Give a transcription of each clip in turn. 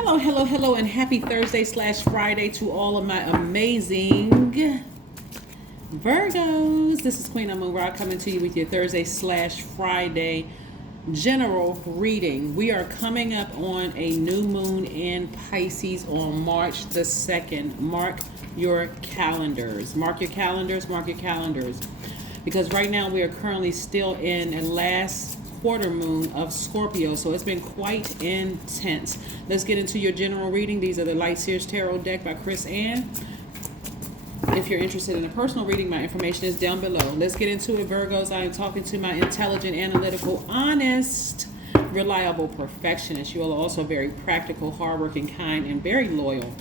Hello, hello, hello, and happy Thursday / Friday to all of my amazing Virgos. This is Queen Amun Ra coming to you with your Thursday / Friday general reading. We are coming up on a new moon in Pisces on March the 2nd. Mark your calendars. Mark your calendars. Mark your calendars. Because right now we are currently still in a last quarter moon of Scorpio, so it's been quite intense. Let's get into your general reading. These are the Light Seers Tarot deck by Chris Ann. If you're interested in a personal reading, my information is down below. Let's get into it, Virgos. I am talking to my intelligent, analytical, honest, reliable perfectionist. You are also very practical, hardworking, kind, and very loyal.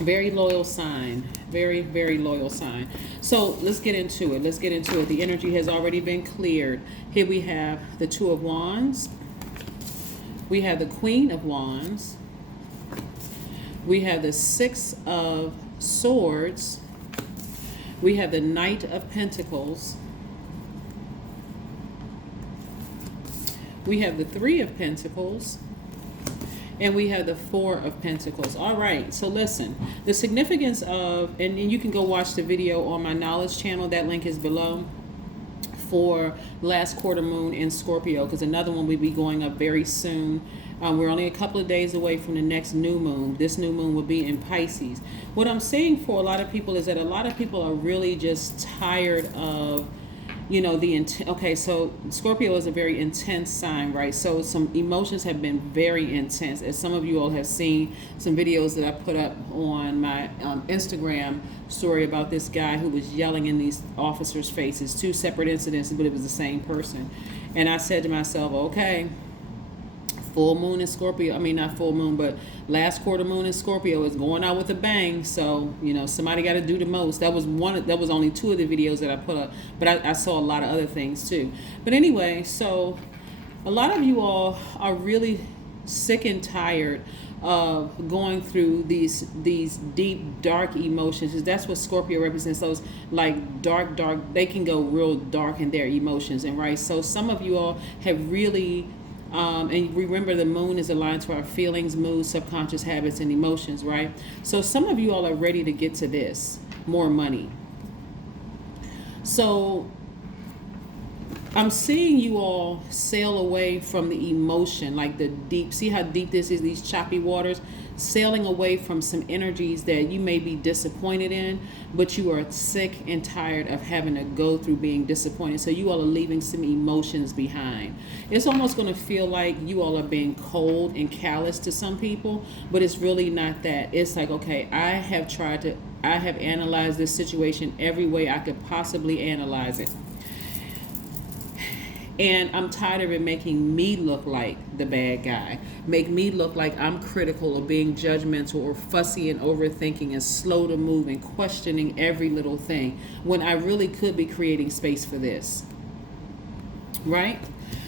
Very loyal sign. Very, very loyal sign. So let's get into it. Let's get into it. The energy has already been cleared. Here we have the Two of Wands. We have the Queen of Wands. We have the Six of Swords. We have the Knight of Pentacles. We have the Three of Pentacles. And we have the Four of Pentacles. All right, so listen, the significance of, and you can go watch the video on my knowledge channel, that link is below, for last quarter moon in Scorpio, because another one will be going up very soon. We're only a couple of days away from the next new moon. This new moon will be in Pisces. What I'm saying for a lot of people is that a lot of people are really just tired of, you know, okay, so Scorpio is a very intense sign, right? So some emotions have been very intense. As some of you all have seen some videos that I put up on my Instagram story about this guy who was yelling in these officers' faces. Two separate incidents, but it was the same person. And I said to myself, okay, full moon in Scorpio, I mean, not full moon, but last quarter moon in Scorpio is going out with a bang. So, you know, somebody got to do the most. That was only two of the videos that I put up, but I saw a lot of other things too. But anyway, so a lot of you all are really sick and tired of going through these deep, dark emotions, because that's what Scorpio represents. Those like dark, they can go real dark in their emotions. And right, so some of you all have really and remember, the moon is aligned to our feelings, moods, subconscious habits, and emotions, right? So some of you all are ready to get to this, more money. So I'm seeing you all sail away from the emotion, like the deep, see how deep this is, these choppy waters, sailing away from some energies that you may be disappointed in, but you are sick and tired of having to go through being disappointed. So you all are leaving some emotions behind. It's almost going to feel like you all are being cold and callous to some people, but it's really not that. It's like, okay, I have analyzed this situation every way I could possibly analyze it. And I'm tired of it making me look like the bad guy. Make me look like I'm critical or being judgmental or fussy and overthinking and slow to move and questioning every little thing, when I really could be creating space for this. Right?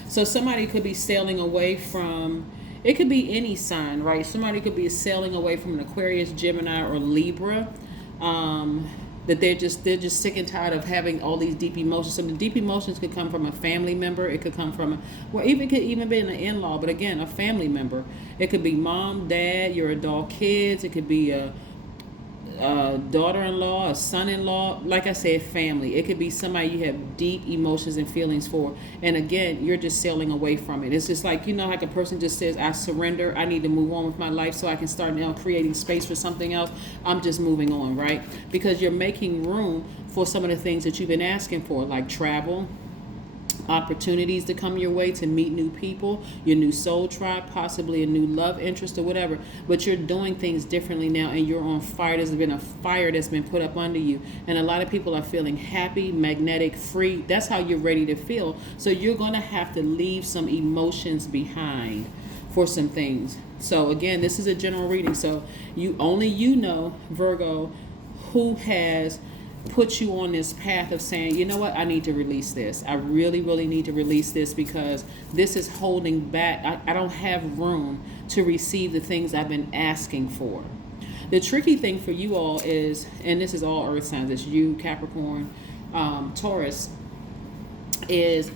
So somebody could be sailing away from, it could be any sign, right? Somebody could be sailing away from an Aquarius, Gemini, or Libra. That they're just sick and tired of having all these deep emotions. So the deep emotions could come from a family member. It could come from it could even be an in-law, but again, a family member. It could be mom, dad, your adult kids. It could be a daughter-in-law, a son-in-law. Like I said, family. It could be somebody you have deep emotions and feelings for. And again, you're just sailing away from it. It's just like, you know, like a person just says, I surrender. I need to move on with my life so I can start now creating space for something else. I'm just moving on, right? Because you're making room for some of the things that you've been asking for, like travel, opportunities to come your way to meet new people, your new soul tribe, possibly a new love interest or whatever. But you're doing things differently now, and you're on fire. There's been a fire that's been put up under you, and a lot of people are feeling happy, magnetic, free. That's how you're ready to feel. So you're going to have to leave some emotions behind for some things. So again, this is a general reading, so you know, Virgo, who has put you on this path of saying, you know what, I need to release this. I really, really need to release this, because this is holding back. I don't have room to receive the things I've been asking for. The tricky thing for you all is, and this is all earth signs, it's you, Capricorn, Taurus, is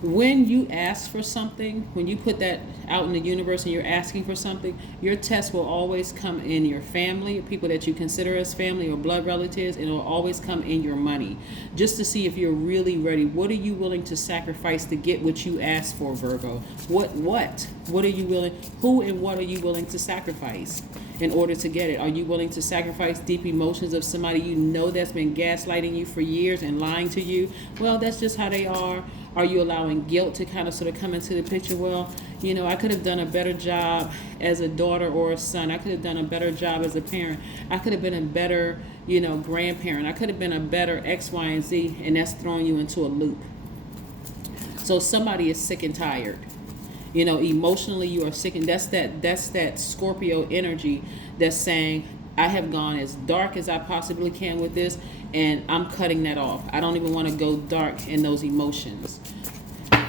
when you ask for something, when you put that out in the universe and you're asking for something, your test will always come in your family, people that you consider as family or blood relatives, and it will always come in your money, just to see if you're really ready. What are you willing to sacrifice to get what you asked for, Virgo? What are you willing, who and what are you willing to sacrifice in order to get it? Are you willing to sacrifice deep emotions of somebody you know that's been gaslighting you for years and lying to you? Well, that's just how they are. Are you allowing guilt to kind of sort of come into the picture? Well, you know, I could have done a better job as a daughter or a son. I could have done a better job as a parent. I could have been a better, you know, grandparent. I could have been a better X, Y, and Z, and that's throwing you into a loop. So somebody is sick and tired. You know, emotionally you are sick, and that's that Scorpio energy that's saying, I have gone as dark as I possibly can with this, and I'm cutting that off. I don't even want to go dark in those emotions.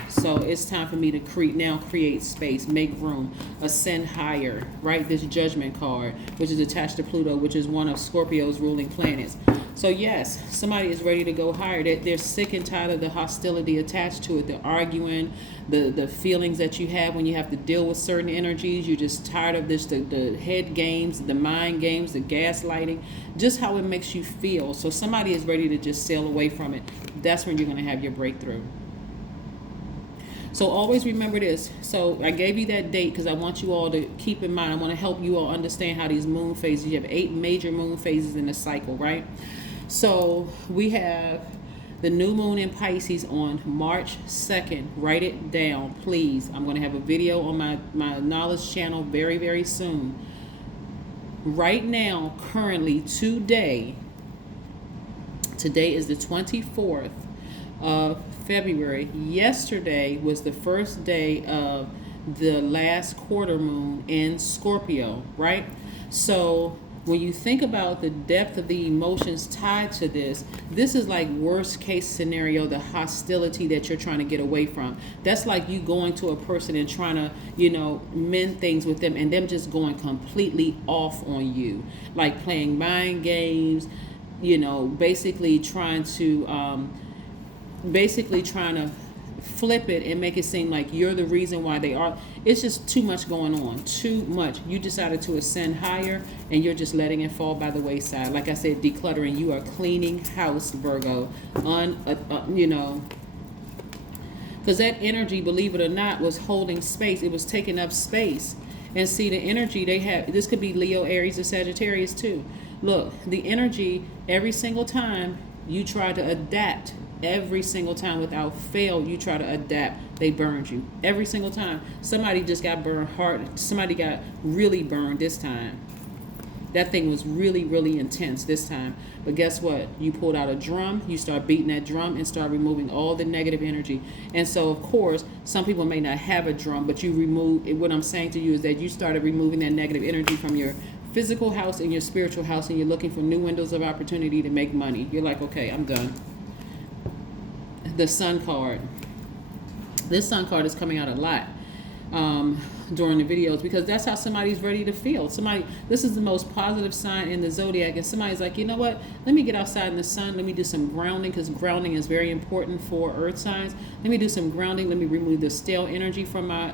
So it's time for me to create space, make room, ascend higher, right? This Judgment card, which is attached to Pluto, which is one of Scorpio's ruling planets. So yes, somebody is ready to go higher. They're sick and tired of the hostility attached to it, the arguing, the feelings that you have when you have to deal with certain energies. You're just tired of this, the head games, the mind games, the gaslighting, just how it makes you feel. So somebody is ready to just sail away from it. That's when you're going to have your breakthrough. So always remember this. So I gave you that date because I want you all to keep in mind. I want to help you all understand how these moon phases, you have 8 major moon phases in the cycle, right? So we have the new moon in Pisces on March 2nd. Write it down, please. I'm going to have a video on my knowledge channel very, very soon. Right now, currently, today is the 24th of February. Yesterday was the first day of the last quarter moon in Scorpio, right? So when you think about the depth of the emotions tied to this is like worst case scenario, the hostility that you're trying to get away from. That's like you going to a person and trying to, you know, mend things with them, and them just going completely off on you, like playing mind games, you know, basically trying to flip it and make it seem like you're the reason why they are. It's just too much going on, too much. You decided to ascend higher and you're just letting it fall by the wayside. Like I said, decluttering. You are cleaning house, Virgo. You know, because that energy, believe it or not, was holding space. It was taking up space. And see, the energy they have, this could be Leo, Aries, or Sagittarius too. Look, the energy, every single time you try to adapt, every single time without fail, you try to adapt, they burned you. Every single time. Somebody just got burned hard. Somebody got really burned this time. That thing was really, really intense this time. But guess what? You pulled out a drum, you start beating that drum and start removing all the negative energy. And so, of course, some people may not have a drum, but you remove, what I'm saying to you is that you started removing that negative energy from your physical house and your spiritual house, and you're looking for new windows of opportunity to make money. You're like, okay, I'm done. The Sun card. This Sun card is coming out a lot during the videos, because that's how somebody's ready to feel. This is the most positive sign in the Zodiac, and somebody's like, you know what? Let me get outside in the sun. Let me do some grounding, because grounding is very important for earth signs. Let me do some grounding. Let me remove the stale energy from my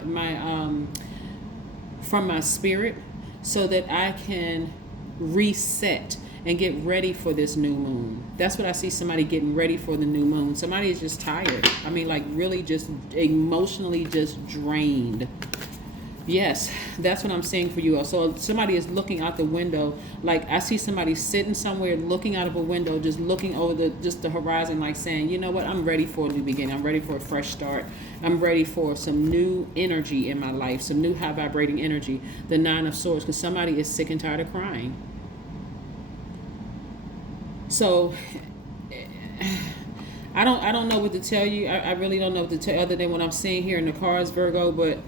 spirit, so that I can reset and get ready for this new moon. That's what I see, somebody getting ready for the new moon. Somebody is just tired. I mean, like really just emotionally just drained. Yes, that's what I'm saying for you all. So somebody is looking out the window. Like I see somebody sitting somewhere looking out of a window, just looking over the horizon, like saying, you know what, I'm ready for a new beginning. I'm ready for a fresh start. I'm ready for some new energy in my life, some new high vibrating energy. The 9 of Swords, because somebody is sick and tired of crying. So I don't know what to tell you. I really don't know what to tell you other than what I'm seeing here in the cards, Virgo. But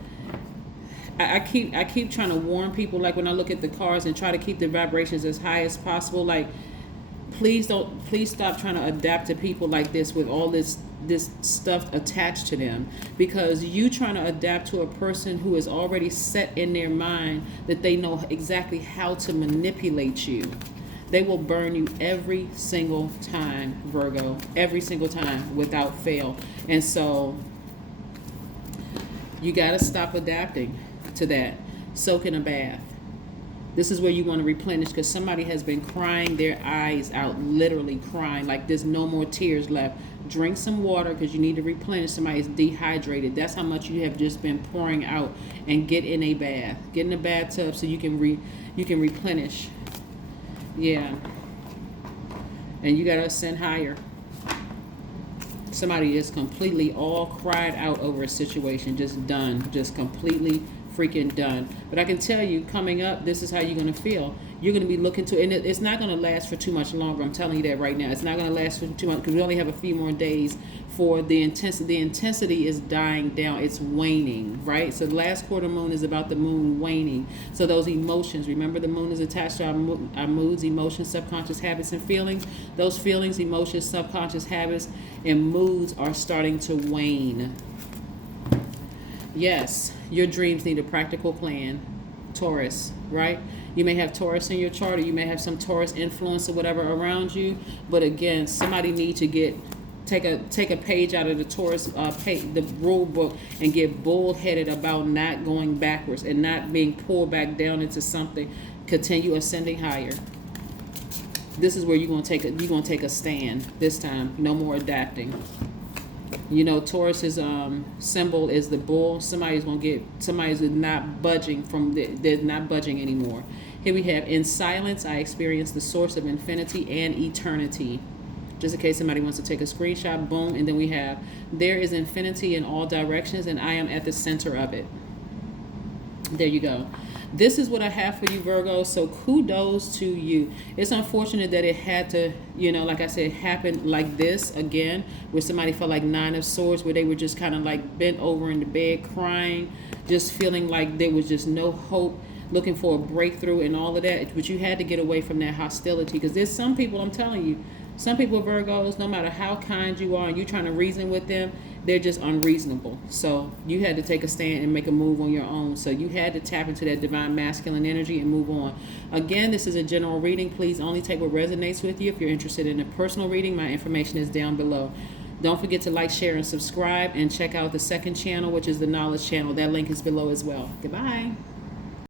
I keep trying to warn people, like when I look at the cards, and try to keep the vibrations as high as possible. Like please stop trying to adapt to people like this with all this stuff attached to them, because you trying to adapt to a person who is already set in their mind that they know exactly how to manipulate you. They will burn you every single time, Virgo, every single time without fail. And so You got to stop adapting to that. Soak in a bath. This is where you want to replenish, because somebody has been crying their eyes out, literally crying, like there's no more tears left. Drink some water because you need to replenish. Somebody's dehydrated. That's how much you have just been pouring out. And get in a bath. Get in a bathtub so you can replenish. Yeah. And you got to ascend higher. Somebody is completely all cried out over a situation, just done, just completely freaking done. But I can tell you, coming up, this is how you're going to feel. You're going to be looking to, and it's not going to last for too much longer. I'm telling you that right now. It's not going to last for too much, because we only have a few more days for the intensity. The intensity is dying down. It's waning, right? So the last quarter moon is about the moon waning. So those emotions, remember the moon is attached to our moods, emotions, subconscious habits, and feelings. Those feelings, emotions, subconscious habits, and moods are starting to wane. Yes, your dreams need a practical plan. Taurus, right? You may have Taurus in your chart, or you may have some Taurus influence or whatever around you. But again, somebody need to take a page out of the Taurus the rule book, and get bullheaded about not going backwards and not being pulled back down into something. Continue ascending higher. This is where you're gonna take a stand this time. No more adapting. You know, Taurus's symbol is the bull. Somebody's not budging they're not budging anymore. Here we have, in silence, I experience the source of infinity and eternity. Just in case somebody wants to take a screenshot, boom. And then we have, there is infinity in all directions, and I am at the center of it. There you go. This is what I have for you, Virgo. So kudos to you. It's unfortunate that it had to, like I said, happen like this again, where somebody felt like Nine of Swords, where they were just kind of like bent over in the bed crying, just feeling like there was just no hope, looking for a breakthrough and all of that. But you had to get away from that hostility, because there's some people, I'm telling you, some people, Virgos, no matter how kind you are and you're trying to reason with them, they're just unreasonable. So you had to take a stand and make a move on your own. So you had to tap into that divine masculine energy and move on. Again, this is a general reading. Please only take what resonates with you. If you're interested in a personal reading, my information is down below. Don't forget to like, share, and subscribe, and check out the second channel, which is the Knowledge channel. That link is below as well. Goodbye.